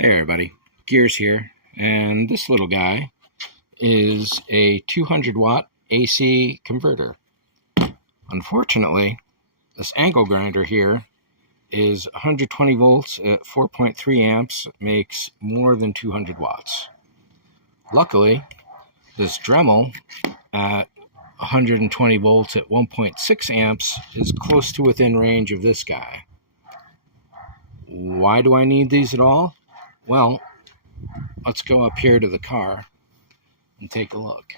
Hey everybody, Gears here, and this little guy is a 200 watt AC converter. Unfortunately, this angle grinder here is 120 volts at 4.3 amps, makes more than 200 watts. Luckily, this Dremel at 120 volts at 1.6 amps is close to within range of this guy. Why do I need these at all? Well, let's go up here to the car and take a look.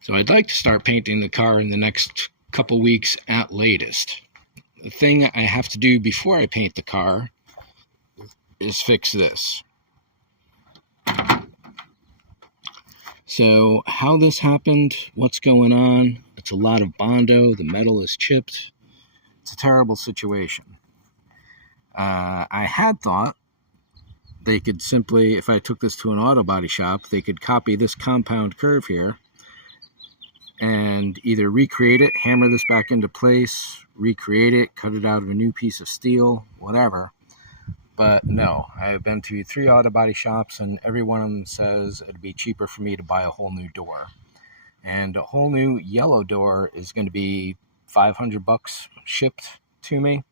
So I'd like to start painting the car in the next couple weeks at latest. The thing I have to do before I paint the car is fix this. So how this happened, what's going on, it's a lot of Bondo, the metal is chipped. It's a terrible situation. I had thought they could simply, if I took this to an auto body shop, they could copy this compound curve here and either recreate it, hammer this back into place, recreate it, cut it out of a new piece of steel, whatever. But no, I have been to 3 auto body shops and every one of them says it'd be cheaper for me to buy a whole new door. And a whole new yellow door is going to be $500 shipped to me.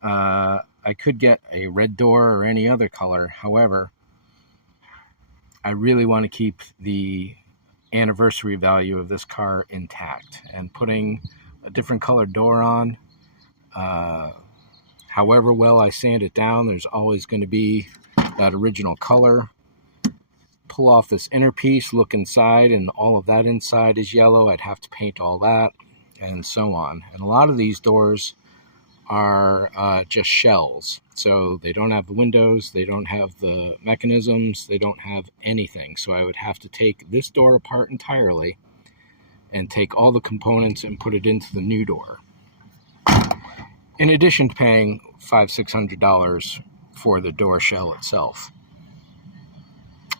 I could get a red door or any other color. However, I really want to keep the anniversary value of this car intact, and putting a different colored door on, however well I sand it down, there's always going to be that original color. Pull off this inner piece, look inside, and all of that inside is yellow. I'd have to paint all that, and so on. And a lot of these doors are just shells, so they don't have the windows, they don't have the mechanisms, they don't have anything. So I would have to take this door apart entirely and take all the components and put it into the new door, in addition to paying $500-600 for the door shell itself.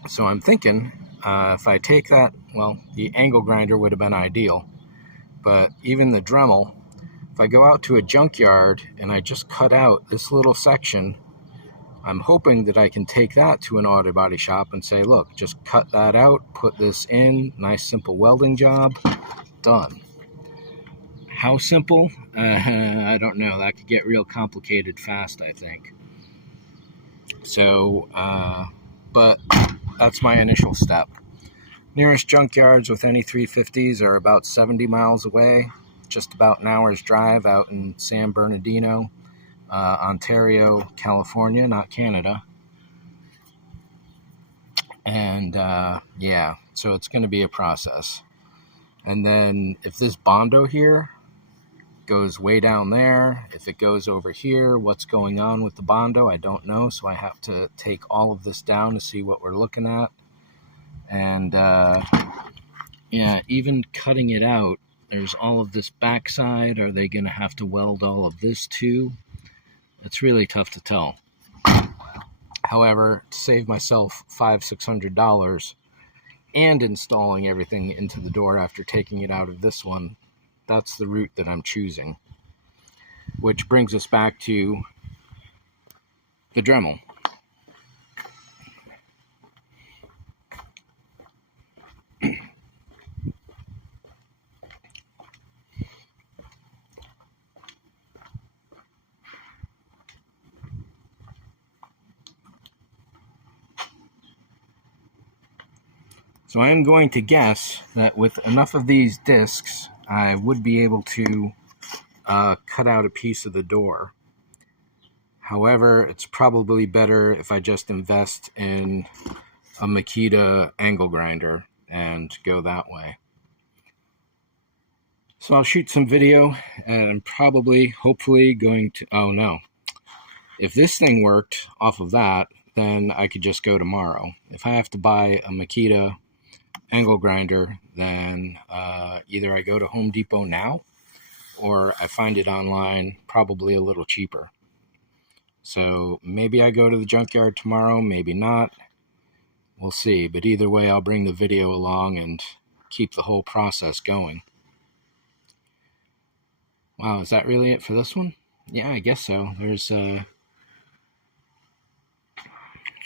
So I'm thinking, if I take that, well, the angle grinder would have been ideal, but even the Dremel, if I go out to a junkyard and I just cut out this little section, I'm hoping that I can take that to an auto body shop and say, look, just cut that out, put this in, nice simple welding job, done. How simple? I don't know. That could get real complicated fast, I think. So, but that's my initial step. Nearest junkyards with N1-350Z are about 70 miles away. Just about an hour's drive out in San Bernardino, Ontario, California, not Canada. And yeah, so it's going to be a process. And then if this Bondo here goes way down there, if it goes over here, what's going on with the Bondo, I don't know. So I have to take all of this down to see what we're looking at. And yeah, even cutting it out, there's all of this backside. Are they going to have to weld all of this too? It's really tough to tell. However, to save myself $500-600 and installing everything into the door after taking it out of this one, that's the route that I'm choosing. Which brings us back to the Dremel. So I am going to guess that with enough of these discs, I would be able to cut out a piece of the door. However, it's probably better if I just invest in a Makita angle grinder and go that way. So I'll shoot some video, and I'm probably, hopefully going to, oh no. If this thing worked off of that, then I could just go tomorrow. If I have to buy a Makita angle grinder, then either I go to Home Depot now or I find it online, probably a little cheaper. So maybe I go to the junkyard tomorrow, maybe not. We'll see. But either way, I'll bring the video along and keep the whole process going. Wow, is that really it for this one? Yeah, I guess so. There's for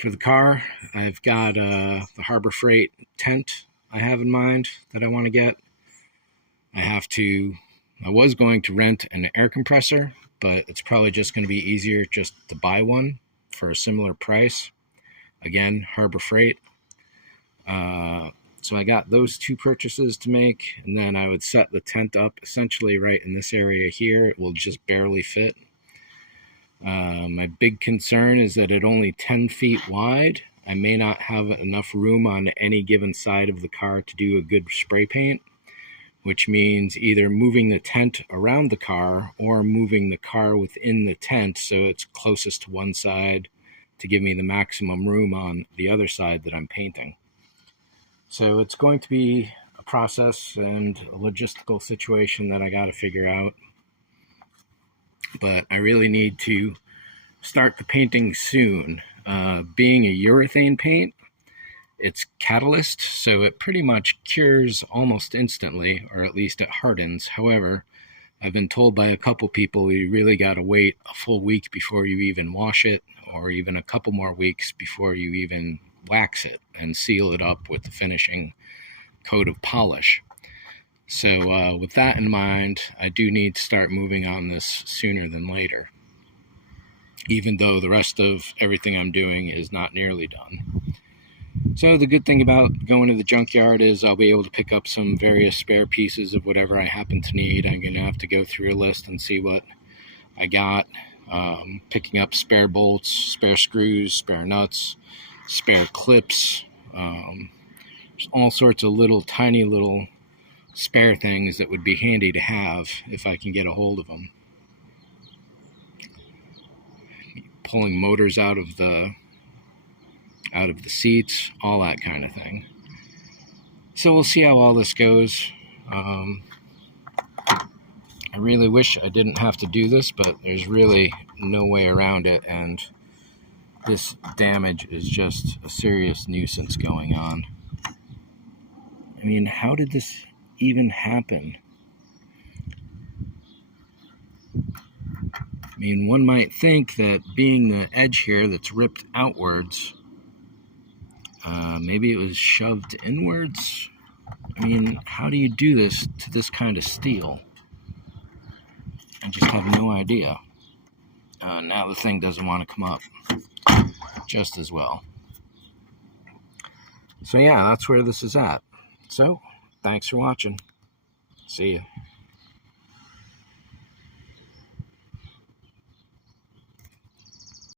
the car, I've got the Harbor Freight tent I have in mind that I want to get. I was going to rent an air compressor, but it's probably just going to be easier just to buy one for a similar price. Again, Harbor Freight. So I got those two purchases to make, and then I would set the tent up essentially right in this area here. It will just barely fit. My big concern is that it's only 10 feet wide. I may not have enough room on any given side of the car to do a good spray paint, which means either moving the tent around the car or moving the car within the tent so it's closest to one side to give me the maximum room on the other side that I'm painting. So it's going to be a process and a logistical situation that I got to figure out. But I really need to start the painting soon. Being a urethane paint, it's catalyst, so it pretty much cures almost instantly, or at least it hardens. However, I've been told by a couple people you really got to wait a full week before you even wash it, or even a couple more weeks before you even wax it and seal it up with the finishing coat of polish. So with that in mind, I do need to start moving on this sooner than later, even though the rest of everything I'm doing is not nearly done. So the good thing about going to the junkyard is I'll be able to pick up some various spare pieces of whatever I happen to need. I'm going to have to go through a list and see what I got. Picking up spare bolts, spare screws, spare nuts, spare clips. There's all sorts of tiny little spare things that would be handy to have if I can get a hold of them. Pulling motors out of the seats, all that kind of thing. So we'll see how all this goes. I really wish I didn't have to do this, but there's really no way around it, and this damage is just a serious nuisance going on. I mean, how did this even happen? I mean, one might think that being the edge here that's ripped outwards, maybe it was shoved inwards. I mean, how do you do this to this kind of steel? I just have no idea. Now the thing doesn't want to come up just as well. So yeah, that's where this is at. So, thanks for watching. See ya.